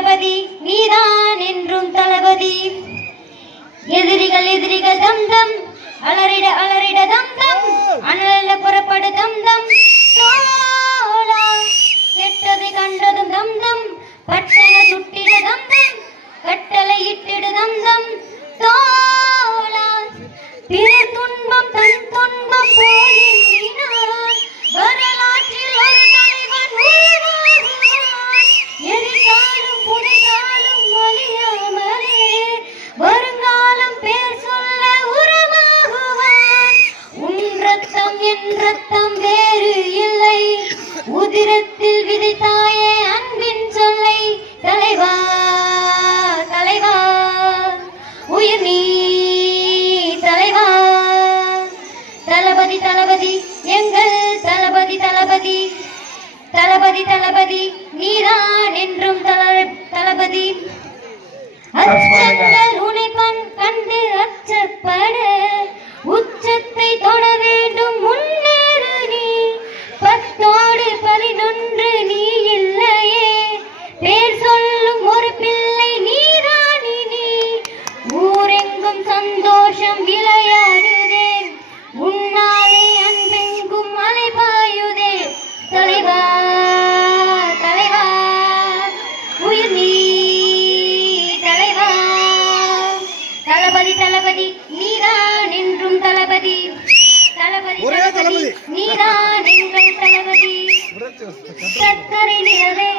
தளபதி நீதான் என்றும் தளபதி. எதிரிகள் எதிரிகள் தம் தம் அலறிட அலறிட தம் தம் அனல புறப்படு தம் தம். கெட்டதை கண்டதும் தம் தம் பட்டன சுட்டிட தம் தம் கட்டளை இட்டிடு தம் தம். பிறர் துன்பம் தன் துன்பம் போலினான் வரலாற்றில் ஒரு தலைவன் உருவாகுவான். எரிகாலும் புதைகாலும் மலியாமலே வருங்காலம் பேர் சொல்ல உரமாகுவான். உன் ரத்தம் என் ரத்தம் வேறு இல்லை உதிரத்தில் விதைத்தாயே அன்பின் சொல்லை. தலைவா தலைவா உயிர் நீ தலைவா. தளபதி தளபதி எங்கள் தளபதி தளபதி தளபதி தளபதி நீதான் என்றும் தளபதி. அச்சங்கள் உனைப்பன் கண்டு அச்சப்பட உச்சத்தை தொட வேண்டும் முன்னேறு நீ. 10ஓடு 11 நீ இல்லையே பேர் சொல்லும் ஒரு பிள்ளை நீதான் நீ. ஊரெங்கும் சந்தோஷம் விளையாடுதே உன்னாலே அன்பெங்கும் மலை பாயுதே. தலைவா தலைவா உயிர் நீ தலைவா. தளபதி தளபதி நீதான் என்றும் தளபதி தளபதி தளபதி நீதான் எங்கள் தளபதி. சக்கரை நிலவே